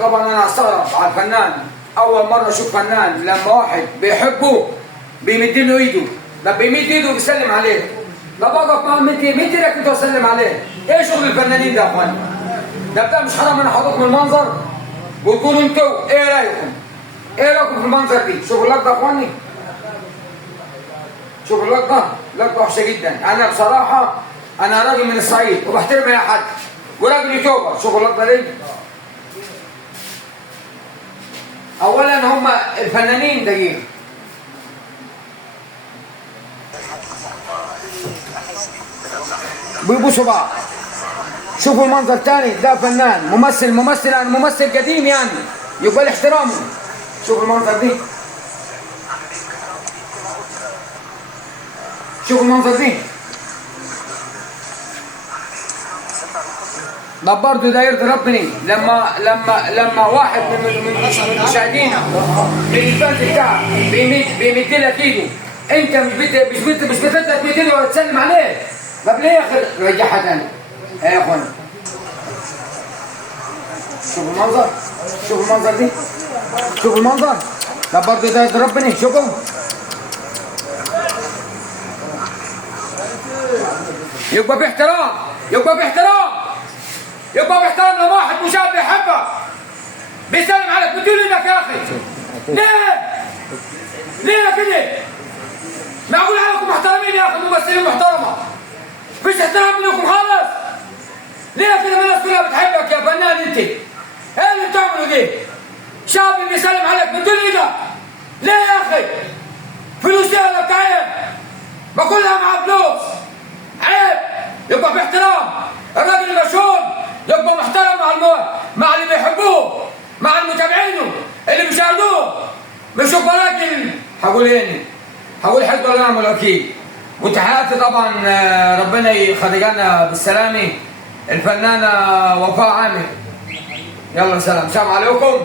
طبعا انا استغرب على الفنان، اول مره اشوف فنان لما واحد بيحبه بيمد له ايده، ده بيمد ايده وبيسلم عليه، ده بقف معاه مد ايدك انت وسلم عليه. ايه شغل الفنانين ده يا اخواني؟ ده مش حرام انا حاططكم المنظر وتقولوا انتوا ايه رايكم؟ ايه رايكم في المنظر دي؟ شوفوا اللقطه يا اخواني، شوفوا اللقطه، لقطه وحشه جدا. انا بصراحه انا راجل من الصعيد وبحترم اي حد وراجل يوتيوبر. شوفوا اللقطه دي. اولا هم الفنانين دقيق بيبوسوا بعض. شوفوا المنظر تاني، ده فنان ممثل يعني ممثل قديم يعني يقبل احترامه. شوفوا المنظر دي، شوفوا المنظر دي. ده برضه ده يرضي ربنا لما واحد من مشاهدينا من الفن بتاعك بيمد لك ايده، انت مش بتقدر تمد له ولا تسلم عليه. طب ليه يا اخي؟ رجعها تاني. ايه يا اخوانا؟ شوفوا المنظر، شوفوا المنظر دي، شوفوا المنظر. ده برضه ده يرضي ربنا. شوفوا يبقى باحترام، يبقى باحترام، يبقى باحترام. لما واحد مشاهد بيحبك بيسلم عليك بتقول ايدك يا اخي. ليه؟ ليه كده؟ معقول عليكم محترمين يا اخي، ممثلين محترمه، مفيش احترام منكم خالص؟ ليه كده؟ ما الناس كلها بتحبك يا فنان انت. ايه اللي بتعملوا دي؟ شاب بيسلم عليك بتقول ايدك. ليه يا اخي؟ فلوس ايه ولا بتاعي؟ ما كلها معاه فلوس. عيب. يبقى باحترام. الراجل المشهور يبقى محترم مع اللي بيحبوه، مع المتابعينه اللي بيشاهدوه. مش يبقى راجل هقول ايه؟ هقول حسب الله ونعم الوكيل. وتحياتي طبعا ربنا يخرجنا بالسلامه الفنانه وفاء عامر. يلا سلام، سلام عليكم.